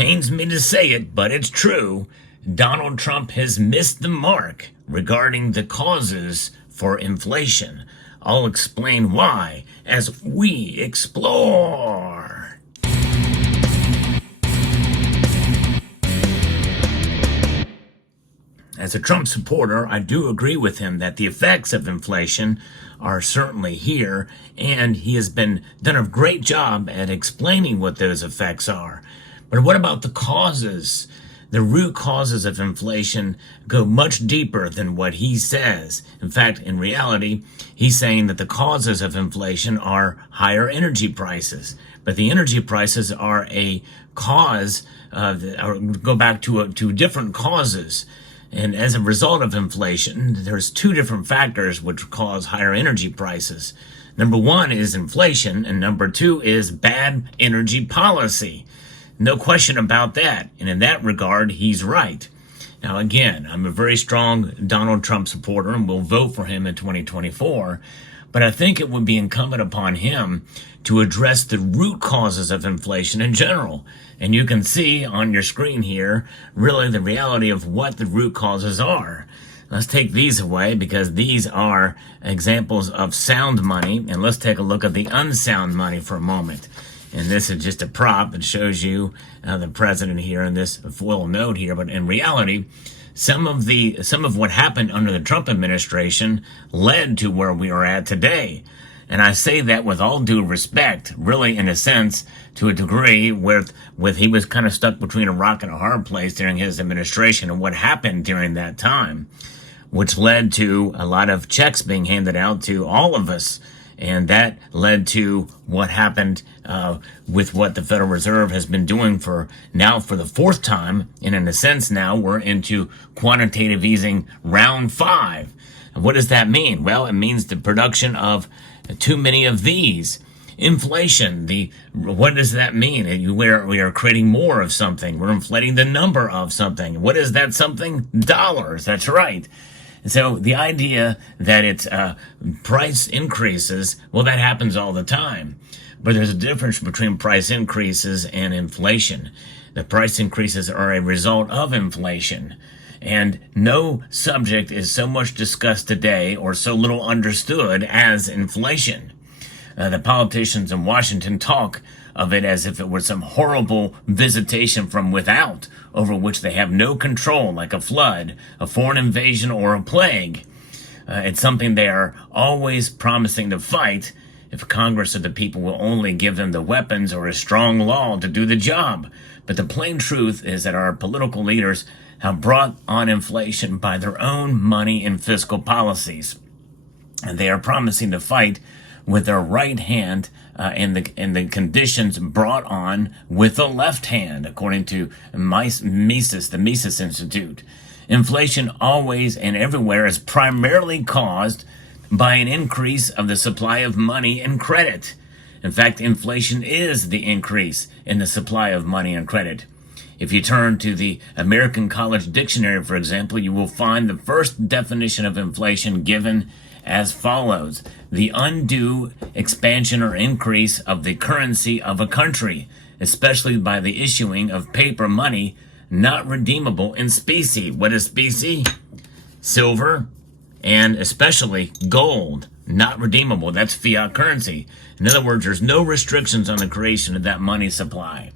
pains me to say it, but it's true. Donald Trump has missed the mark regarding the causes for inflation. I'll explain why as we explore. As a Trump supporter, I do agree with him that the effects of inflation are certainly here, and he has done a great job at explaining what those effects are. But what about the causes? The root causes of inflation go much deeper than what he says. In fact, in reality, he's saying that the causes of inflation are higher energy prices. But the energy prices are a cause, or go back to different causes. And as a result of inflation, there's two different factors which cause higher energy prices. Number one is inflation, and number two is bad energy policy. No question about that. And in that regard, he's right. Now, again, I'm a very strong Donald Trump supporter and will vote for him in 2024. But I think it would be incumbent upon him to address the root causes of inflation in general. And you can see on your screen here, really the reality of what the root causes are. Let's take these away because these are examples of sound money. And let's take a look at the unsound money for a moment. And this is just a prop that shows you the president here in this foil note here. But in reality, some of what happened under the Trump administration led to where we are at today. And I say that with all due respect, really, in a sense, to a degree, with he was kind of stuck between a rock and a hard place during his administration and what happened during that time, which led to a lot of checks being handed out to all of us. And that led to what happened with what the Federal Reserve has been doing for the fourth time. And in a sense, now we're into quantitative easing round 5. And what does that mean? Well, it means the production of too many of these. Inflation, what does that mean? We are creating more of something. We're inflating the number of something. What is that something? Dollars. That's right. So the idea that it's price increases, well, that happens all the time. But there's a difference between price increases and inflation. The price increases are a result of inflation. And no subject is so much discussed today or so little understood as inflation. The politicians in Washington talk of it as if it were some horrible visitation from without over which they have no control, like a flood, a foreign invasion, or a plague. It's something they are always promising to fight if Congress or the people will only give them the weapons or a strong law to do the job. But the plain truth is that our political leaders have brought on inflation by their own money and fiscal policies. And they are promising to fight with their right hand in the conditions brought on with the left hand, according to the Mises Institute. Inflation always and everywhere is primarily caused by an increase of the supply of money and credit. In fact, inflation is the increase in the supply of money and credit. If you turn to the American College Dictionary, for example, you will find the first definition of inflation given as follows: the undue expansion or increase of the currency of a country, especially by the issuing of paper money not redeemable in specie. What is specie? Silver, and especially gold, not redeemable. That's fiat currency. In other words, there's no restrictions on the creation of that money supply.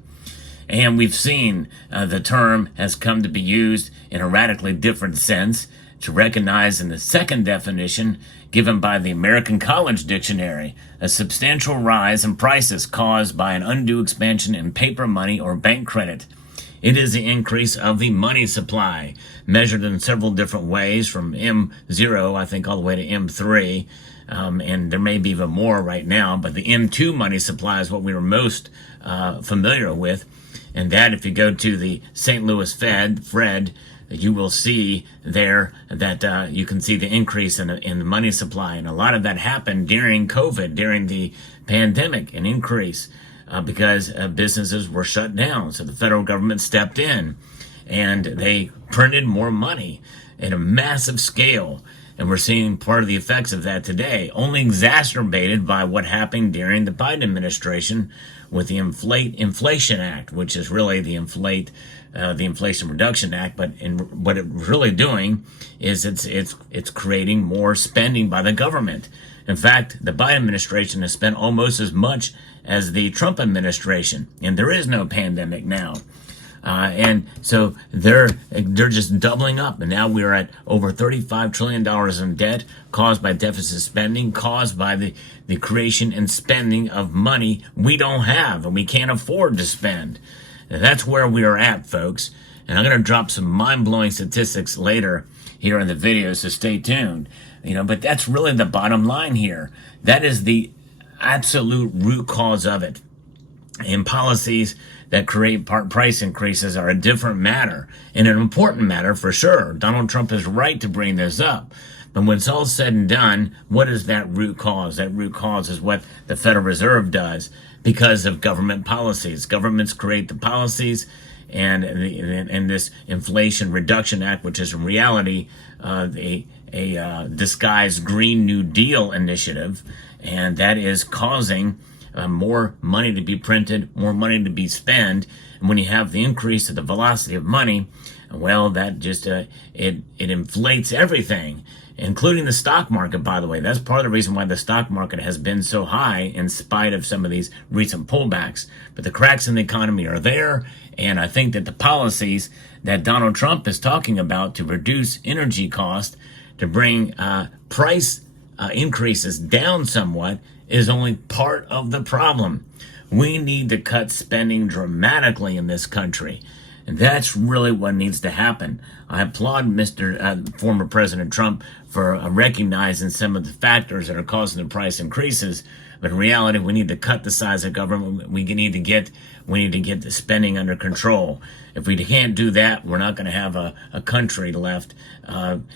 And we've seen the term has come to be used in a radically different sense to recognize in the second definition given by the American College Dictionary, a substantial rise in prices caused by an undue expansion in paper money or bank credit. It is the increase of the money supply, measured in several different ways, from M0, I think, all the way to M3, and there may be even more right now, but the M2 money supply is what we were most familiar with. And that, if you go to the St. Louis Fed, you will see there that you can see the increase in the money supply. And a lot of that happened during COVID, during the pandemic, an increase because businesses were shut down. So the federal government stepped in and they printed more money at a massive scale. And we're seeing part of the effects of that today, only exacerbated by what happened during the Biden administration with the Inflation Act, which is really the Inflation Reduction Act. But what it's really doing is it's creating more spending by the government. In fact, the Biden administration has spent almost as much as the Trump administration, and there is no pandemic now. And so they're just doubling up, and now we're at over $35 trillion in debt, caused by deficit spending, caused by the creation and spending of money we don't have and we can't afford to spend. And that's where we are at, folks. And I'm going to drop some mind-blowing statistics later here in the video, so stay tuned. But that's really the bottom line here. That is the absolute root cause of it. And policies that create price increases are a different matter, and an important matter for sure. Donald Trump is right to bring this up. But when it's all said and done, what is that root cause? That root cause is what the Federal Reserve does because of government policies. Governments create the policies, and this Inflation Reduction Act, which is in reality a disguised Green New Deal initiative, and that is causing more money to be printed, more money to be spent. And when you have the increase of the velocity of money, well, that just it inflates everything, including the stock market, by the way. That's part of the reason why the stock market has been so high in spite of some of these recent pullbacks. But the cracks in the economy are there, and I think that the policies that Donald Trump is talking about to reduce energy costs, to bring price increases down somewhat, is only part of the problem. We need to cut spending dramatically in this country. And that's really what needs to happen. I applaud former President Trump for recognizing some of the factors that are causing the price increases. But in reality, we need to cut the size of government. We need to get the spending under control. If we can't do that, we're not going to have a country left,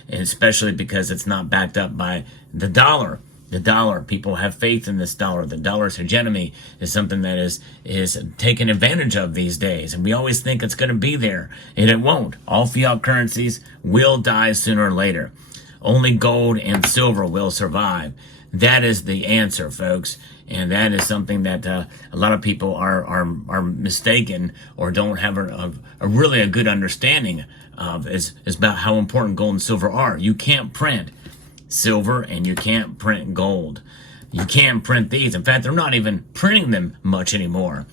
especially because it's not backed up by the dollar. The dollar, people have faith in this dollar. The dollar's hegemony is something that is taken advantage of these days. And we always think it's going to be there, and it won't. All fiat currencies will die sooner or later. Only gold and silver will survive. That is the answer, folks. And that is something that a lot of people are mistaken or don't have a really a good understanding of, is about how important gold and silver are. You can't print silver and you can't print gold. You can't print these. In fact, they're not even printing them much anymore.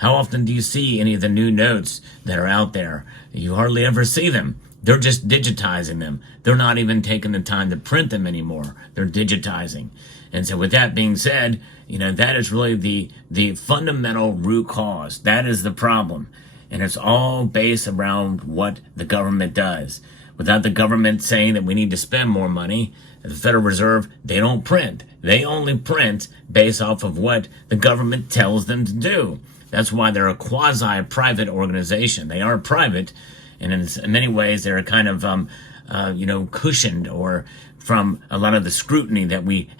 How often do you see any of the new notes that are out there? You hardly ever see them. They're just digitizing them. They're not even taking the time to print them anymore. They're digitizing. And so with that being said, that is really the fundamental root cause. That is the problem. And it's all based around what the government does. Without the government saying that we need to spend more money, the Federal Reserve, they don't print. They only print based off of what the government tells them to do. That's why they're a quasi-private organization. They are private, and in many ways they're kind of, cushioned or from a lot of the scrutiny that we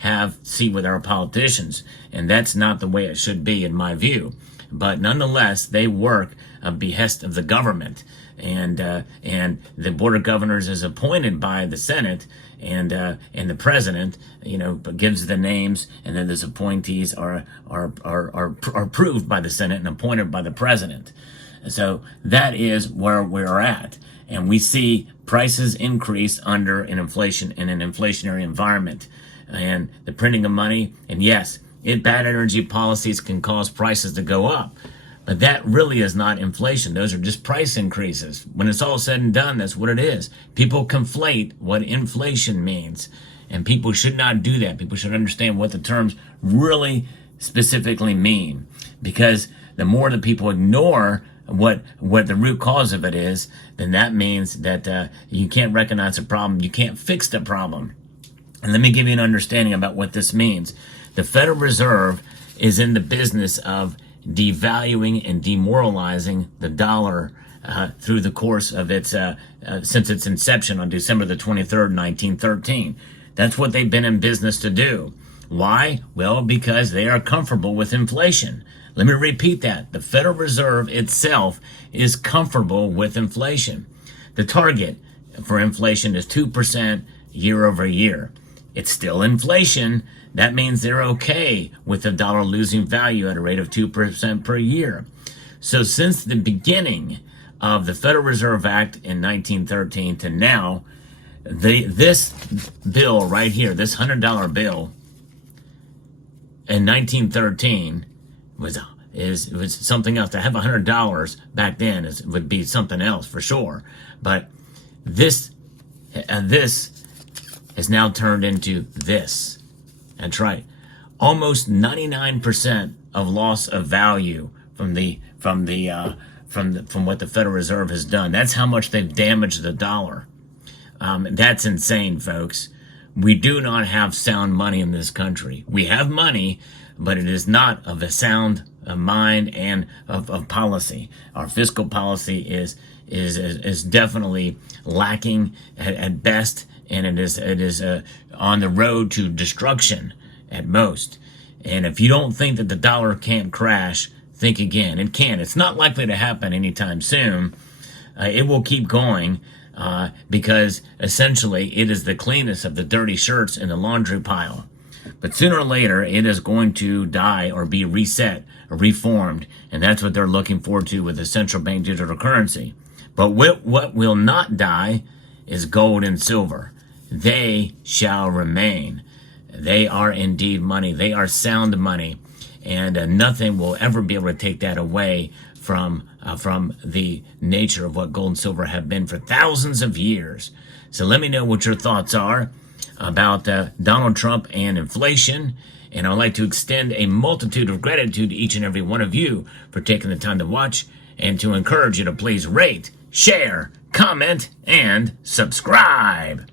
see with our politicians. And that's not the way it should be, in my view. But nonetheless, they work at behest of the government. And the Board of Governors is appointed by the Senate, and the President, gives the names, and then those appointees are approved by the Senate and appointed by the President. So that is where we're at, and we see prices increase under an inflationary environment, and the printing of money. And yes, bad energy policies can cause prices to go up. But that really is not inflation. Those are just price increases. When it's all said and done, that's what it is. People conflate what inflation means, and people should not do that. People should understand what the terms really specifically mean, because the more that people ignore what the root cause of it is, then that means that you can't recognize the problem. You can't fix the problem. And let me give you an understanding about what this means. The Federal Reserve is in the business of devaluing and demoralizing the dollar through the course of since its inception on December the 23rd, 1913. That's what they've been in business to do. Why? Well, because they are comfortable with inflation. Let me repeat that. The Federal Reserve itself is comfortable with inflation. The target for inflation is 2% year over year. it's still inflation. That means they're okay with the dollar losing value at a rate of 2% per year. So since the beginning of the Federal Reserve Act in 1913 to now, this bill right here, this $100 bill in 1913 was something else. To have $100 back then would be something else for sure. But this has now turned into this. That's right. Almost 99% of loss of value from what the Federal Reserve has done. That's how much they've damaged the dollar. That's insane, folks. We do not have sound money in this country. We have money, but it is not of a sound mind and of policy. Our fiscal policy is definitely lacking at best, and it is on the road to destruction at most. And if you don't think that the dollar can't crash, think again. It can. It's not likely to happen anytime soon. It will keep going because essentially it is the cleanest of the dirty shirts in the laundry pile. But sooner or later, it is going to die or be reset or reformed, and that's what they're looking forward to with the central bank digital currency. But what will not die is gold and silver. They shall remain. They are indeed money. They are sound money, and nothing will ever be able to take that away from the nature of what gold and silver have been for thousands of years. So let me know what your thoughts are about Donald Trump and inflation. And I'd like to extend a multitude of gratitude to each and every one of you for taking the time to watch, and to encourage you to please rate, share, comment, and subscribe.